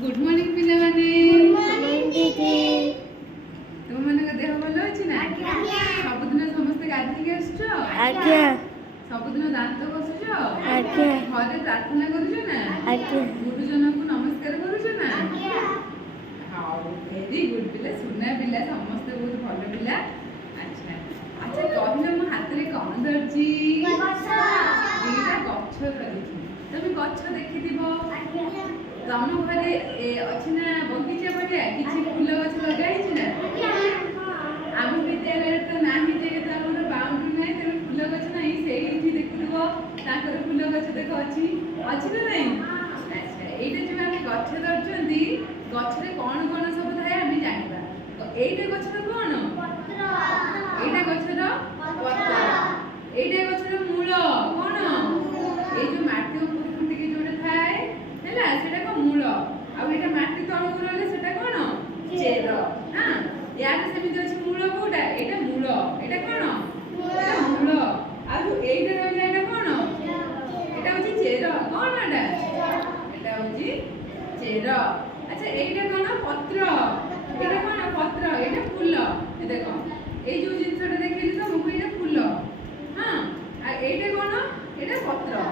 good morning पिला माने good morning दीदी तुम मन का देह भलो अछि ना सब दिन समस्त गाधी के आछो आज्ञा सब दिन दांत घसुछो आज्ञा घरे प्रार्थना करूछो ना आज्ञा गुरुजन को नमस्कार करूछो ना हां वेरी गुड पिला सुना पिला समस्त बहुत भलो पिला अच्छा अच्छा कहले मो हाथ रे कोन धरची गछ एटा गछ धरची तमे गछ देखि दिबो तम घरे अछि ना बगीचा पटे किछि फूल गछ लगाई छि ना आम विद्यालय तो नाही जे तार बाउंड्री नाही ते फूल गछ नाही सेही देखिबो ताकर फूल गछ देखो अछि अछि ना नहीं अच्छा एटा जे हम गछ धरचंदी गछ रे कोन कोन सब थाए हम जानिबा तो एटा गछ रो कोन पत्र एटा गछ रो पत्र एटा गछ रो मूल कोन ए जो माटी ऊपर फुटी के जोडे थाए हैला सेटा को मूल आ एटा माटी तळु रहले सेटा कोन चेर हां यार सेमिति अछि मूल कोडा एटा मूल एटा कोन एटा मूल आ जो एटा रहले एटा कोन एटा होची चेर कोन एटा होची चेर अच्छा एटा कोन पत्र एटा कोन पत्र एटा फूल ए देखो ए जो जिंसटा देखिली तो मुख एटा फूल हां आ एटा कोन एटा पत्र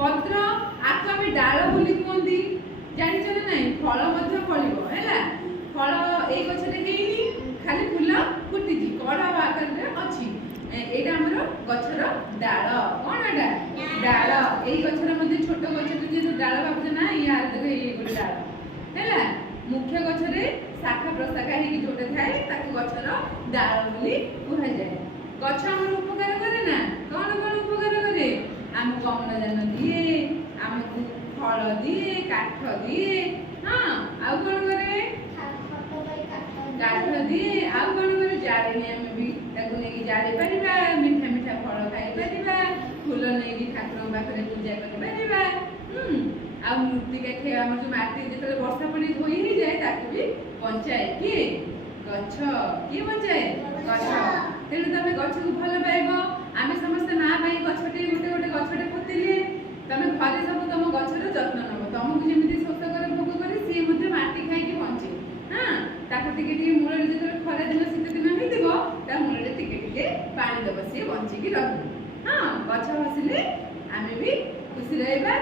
पत्र आको हम डाल बोली कोंदी जानि छ ना नहीं फल मध्य फलिबो हैला फल ए गछटे हेइनी खाली फूल फुटिजी कड़ा आकार रे अछि एटा हमरो गछर डाल कोन एटा डाल ए गछर मध्ये छोट गछटे जे डाल बाबू ना यार देखो ए गोटे डाल हैला मुख्य गछरे शाखा प्रशाखा हेकी जोटे थाए ताकि गछर डाल बोली कुहा जाय गछ हमर उपकार करे ना कोन कोन उपकार करे हमको अम्लजान दिए हमको फल दिए काठ दिए हां आउ कोन करे काठ दिए आउ कोन करे जारे ने हम भी ताको नेकी जारे परिबा मीठा मीठा फल खाई परिबा फूल नेकी ठाकुर बाकरे पूजा करि परिबा आ मूर्तिका खे हमर जो माटी जेतले वर्षा पड़ी धोई ही जाए ताको भी बंचाए कि गछ कि बंचाए गछ तेणु तमे गछ को भल पाइबो आमे समस्त ना भाई गछटे गोटे गोटे गछटे पोतिले तमे घरे सब तम गछर जत्न नबो तमको जेमिति स्वच्छ करे भोग करे सी मध्ये माटी खाई के बंचे हां ताको टिके टिके मूल जेतले खरा दिन शीत दिन हेतिबो ता मूल रे टिके टिके पानी दबो सी बंची की रहबो हां गछ हसिले आमे भी खुशी रहबा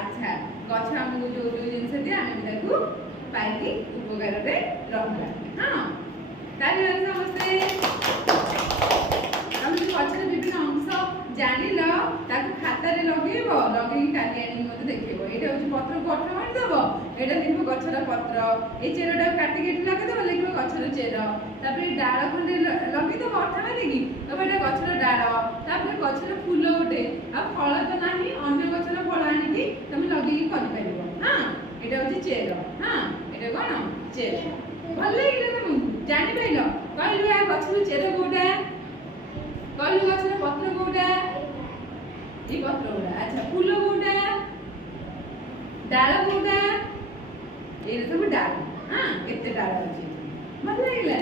अच्छा गछ हमको जो जो जिंस दे आमे ताको पाइकी उपकार रे रहबा हां ताली समस्ते हम जो गछर विभिन्न अंश जानिल ताको खाता रे लगेबो लगेई काली आनी मते देखिबो एटा होची पत्र को अठ मारि देबो एटा लिखबो गछर पत्र ए चेरटा काटी के लगे देबो लिखबो गछर चेर तापर डाळ खंडे लगे देबो अठ मारि की तब एटा गछर डाळ तापर गछर फूल उठे आ फल तो नाही अन्य गछर फल आनी की तुम लगेई करि परिबो हां एटा होची चेर हां एटा कोन चेर भल लागले तुम जानि पाइलो कहलु आ गछर चेर कोटा कहलु गछर पत्र कोटा ई पत्र कोटा अच्छा फूल कोटा डाल कोटा ए सब डाल हां केते डाल अछि भल लागला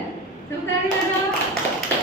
सब ताली मारो